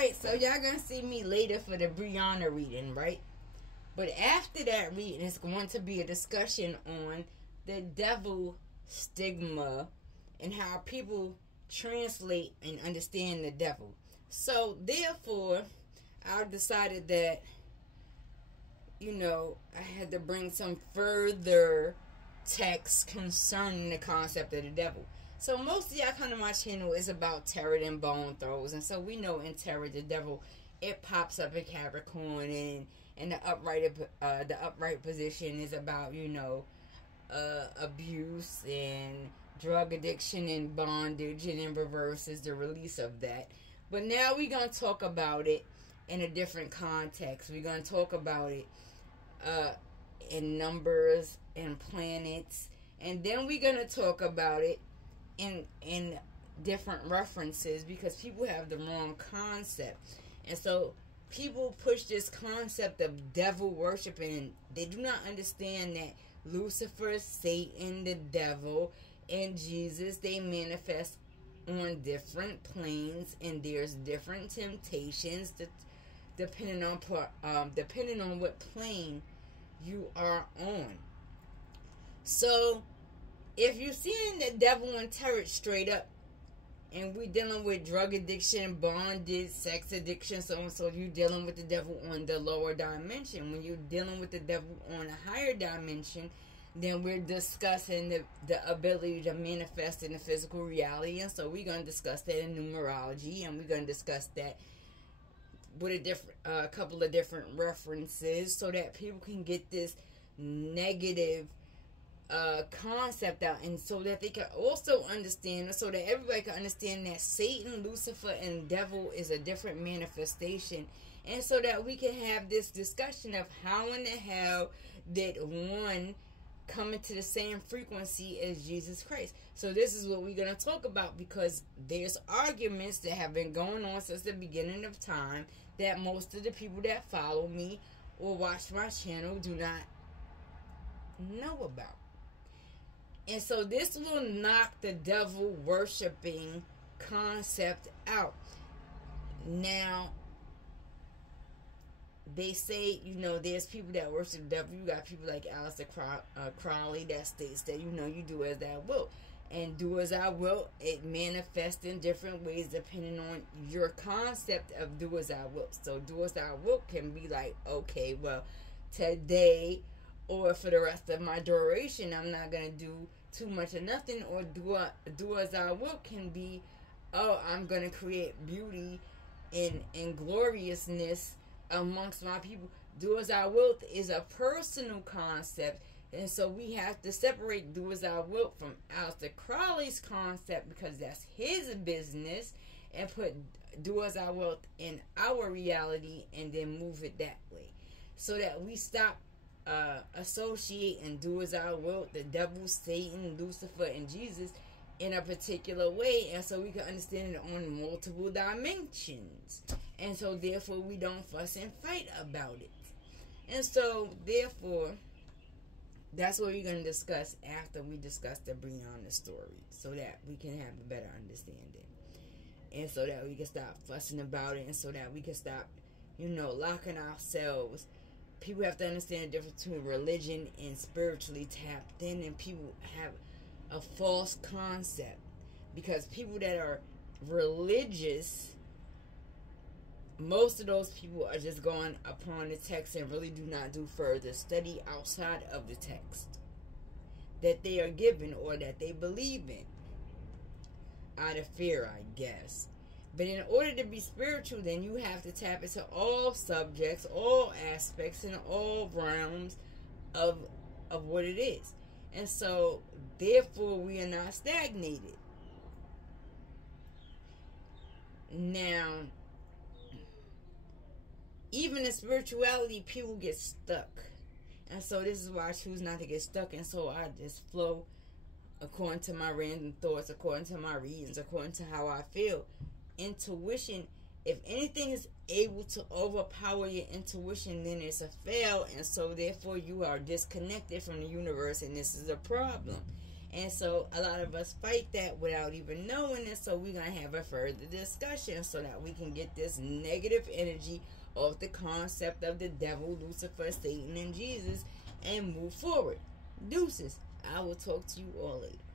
Alright, so y'all gonna see me later for the Brianna reading, right? But after that reading, it's going to be a discussion on the devil stigma and how people translate and understand the devil. So, therefore, I decided that, I had to bring some further text concerning the concept of the devil. So most of y'all come to my channel is about tarot and bone throws, and so we know in tarot the devil, it pops up in Capricorn, and the upright position is about abuse and drug addiction and bondage, and in reverse is the release of that. But now we're gonna talk about it in a different context. We're gonna talk about it in numbers and planets, and then we're gonna talk about it in different references, because people have the wrong concept. And so people push this concept of devil worshiping, and they do not understand that Lucifer, Satan, the devil, and Jesus, they manifest on different planes, and there's different temptations depending on what plane you are on. So if you're seeing the devil and tarot straight up, and we're dealing with drug addiction, bondage, sex addiction, so and so, you're dealing with the devil on the lower dimension. When you're dealing with the devil on a higher dimension, then we're discussing the ability to manifest in the physical reality. And so we're going to discuss that in numerology, and we're going to discuss that with a couple of different references, so that people can get this negative concept out, and so that they can also understand, so that everybody can understand that Satan, Lucifer, and devil is a different manifestation, and so that we can have this discussion of how in the hell did one come into the same frequency as Jesus Christ. So this is what we're going to talk about, because there's arguments that have been going on since the beginning of time that most of the people that follow me or watch my channel do not know about. And so this will knock the devil worshiping concept out. Now, they say, there's people that worship the devil. You got people like Aleister Crowley that states that, you do as thou wilt. And do as I will, it manifests in different ways depending on your concept of do as I will. So do as I will can be like, okay, well, today or for the rest of my duration, I'm not going to do too much of nothing. Or do as I will can be, oh, I'm going to create beauty and gloriousness amongst my people. Do as I will is a personal concept. And so we have to separate do as I will from Aleister Crowley's concept, because that's his business, and put do as I will in our reality, and then move it that way, so that we stop associating do as I will, the devil, Satan, Lucifer, and Jesus in a particular way, and so we can understand it on multiple dimensions, and so therefore we don't fuss and fight about it. And so therefore that's what we're going to discuss after we discuss the Brianna story, so that we can have a better understanding, and so that we can stop fussing about it, and so that we can stop, locking ourselves. People have to understand the difference between religion and spiritually tapped in, and people have a false concept, because people that are religious, most of those people are just going upon the text and really do not do further study outside of the text that they are given or that they believe in, out of fear, I guess. But in order to be spiritual, then you have to tap into all subjects, all aspects, and all realms of what it is. And so, therefore, we are not stagnated. Now, even in spirituality, people get stuck. And so this is why I choose not to get stuck. And so I just flow according to my random thoughts, according to my readings, according to how I feel. Intuition, if anything is able to overpower your intuition, then it's a fail. And so therefore you are disconnected from the universe, and this is a problem. And so a lot of us fight that without even knowing it. So we're going to have a further discussion so that we can get this negative energy off the concept of the devil, Lucifer, Satan, and Jesus and move forward. Deuces. I will talk to you all later.